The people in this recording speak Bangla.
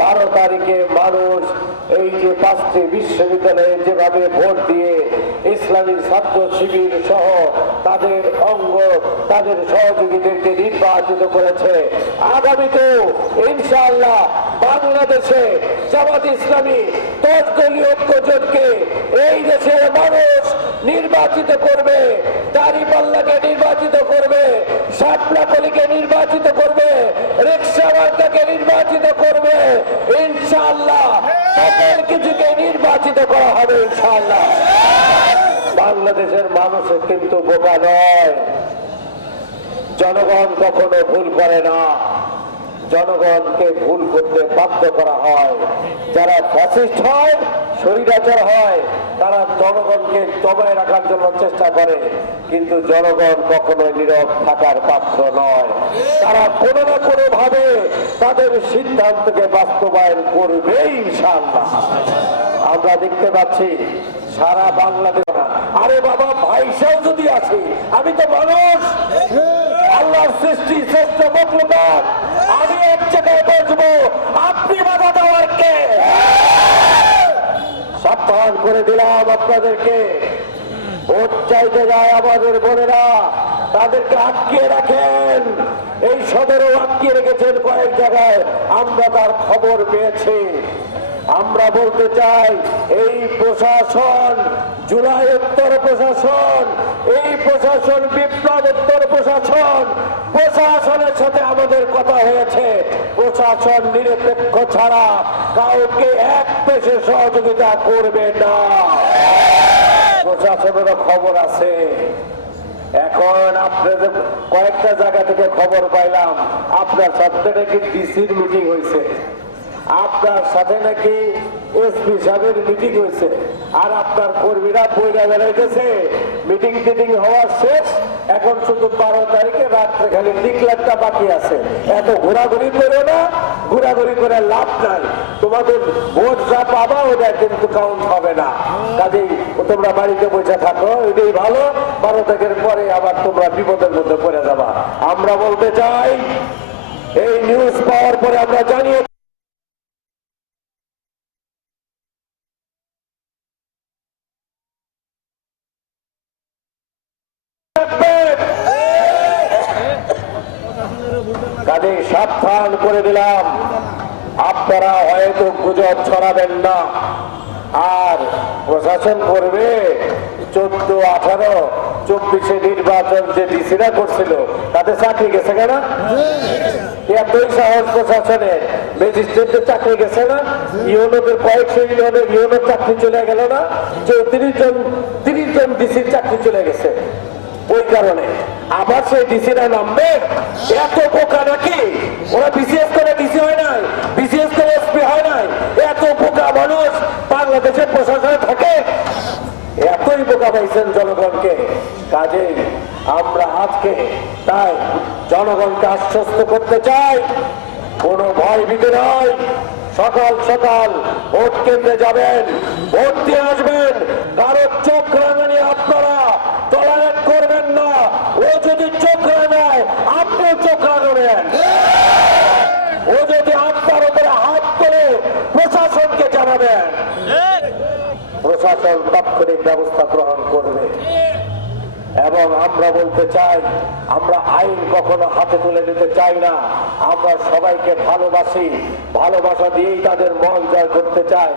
বারো তারিখে মানুষ এই যে পাঁচটি বিশ্ববিদ্যালয়ে যেভাবে ভোট দিয়ে ইসলামী ছাত্র শিবির সহ তাদের অঙ্গ, তাদের সহযোগীদেরকে নির্বাচিত করেছে। আগামীতে ইনশাআল্লাহ বাংলাদেশে জামাত ইসলামী দশ দলীয় ঐক্যজোটকে এই দেশের মানুষ নির্বাচিত করবে, দাঁড়িপাল্লাকে নির্বাচিত করবে সাতলাকলিকে নির্বাচিত করবে রিক্সা মার্কাকে নির্বাচিত করবে ইনশাআল্লাহ সকল কিছুকে নির্বাচিত করা হবে ইনশাআল্লাহ বাংলাদেশের মানুষ কিন্তু বোকা নয়। জনগণ কখনো ভুল করে না। জনগণকে ভুল করতে বাধ্য করা হয়। যারা ফ্যাসিস্ট হয়, স্বৈরাচার হয়, তারা জনগণকে দমায় রাখার জন্য চেষ্টা করে। কিন্তু জনগণ কখনোই নীরব থাকার পাত্র নয়। তারা কোনো না কোনো ভাবে তাদের সিদ্ধান্তকে বাস্তবায়ন করবেই ইনশাআল্লাহ। আমরা দেখতে পাচ্ছি সারা বাংলাদেশ আরে বাবা ভাইসাও যদি আছে, আমি তো মানুষ। আল্লাহর সৃষ্টি শ্রেষ্ঠ মকলুকাত আমি এক জায়গায় বসবো, আপনি বাধা দেওয়ার কে? সাবধান করে দিলাম আপনাদেরকে। ভোট চাইতে যায় আমাদের বোনেরা, তাদেরকে আটকিয়ে রাখেন। এই সদরও আটকিয়ে রেখেছেন কয়েক জায়গায়, আমরা তার খবর পেয়েছি। আমরা বলতে চাই, এই প্রশাসন, জুলাই উত্তর প্রশাসন, এই প্রশাসন বিপ্লব উত্তর প্রশাসন, প্রশাসনের সাথে আমাদের কথা হয়েছে। প্রশাসন নিরপেক্ষ ছাড়া কাউকে এক পেশে সহযোগিতা করবে না। প্রশাসনেরও খবর আছে। এখন আপনাদের কয়েকটা জায়গা থেকে খবর পাইলাম। আপনার সাথে নাকি ডিসির মিটিং হয়েছে। আপনার সাথে নাকি এসপি সাহেবের মিটিং হয়েছে। আর আপনার কর্মীরা বইরা বেড়াইতেছে। মিটিং টিটিং হওয়ার শেষ। এখন শুধু বারো তারিখে রাত্রে খালি ডিক্লারটা বাকি আছে। এত ঘোরাঘুরি করে না, ঘোরাঘুরি করে লাভ নাই। তোমাদের ভোট যা পাবা ওটা কিন্তু কাউন্ট হবে না। কাজেই তোমরা বাড়িতে বসে থাকো, এটাই ভালো। বারো তারিখের পরে আবার তোমরা বিপদের মধ্যে পড়ে যাবা। আমরা বলতে চাই, এই নিউজ পাওয়ার পরে আমরা জানিয়ে কাজে সাবধান করে দিলাম। আপনারা হয়তো গুজব ছড়াবেন না। আর প্রশাসন করবে চোদ্দ আঠারো চব্বিশে নির্বাচন যে ডিসিরা করছিল তাতে চাকরি গেছে কেন? এতই সাহস প্রশাসনের চাকরি গেছে না? ইউনোদের কয়েকশো ইউনিয়নের ইউনোর চাকরি চলে গেল না? চৌত্রিশ জন তিরিশ জন ডিসির চাকরি চলে গেছে। ওই কারণে। আবার সেই ডিসিরা নামবে। এত বোকা নাকি? ওরা বিসিএস করে ডিসি হয় নাই বিসিএস করে এসপি হয় নাই। এত বোকা মানুষ বাংলাদেশের প্রশাসনে থাকে। এতই বোকা পাইছেন জনগণকে। কাজেই আমরা আজকে তাই জনগণকে আশ্বস্ত করতে চাই। কোনো ভয় ভীতি নয় সকাল সকাল ভোট কেন্দ্রে যাবেন, ভোট দিয়ে আসবেন। কারও চোখ রাঙানি আপনারা টলারেট করবেন না ও যদি চোখ রাঙায় আপনিও চোখ রাঙাবেন ও যদি আপনার উপরে হাত করে প্রশাসনকে জানাবেন প্রশাসন তাৎক্ষণিক ব্যবস্থা গ্রহণ করবে। এবং আমরা বলতে চাই, আমরা আইন কখনো হাতে তুলে নিতে চাই না। আমরা সবাইকে ভালোবাসি, ভালোবাসা দিয়েই তাদের মন জয় করতে চাই।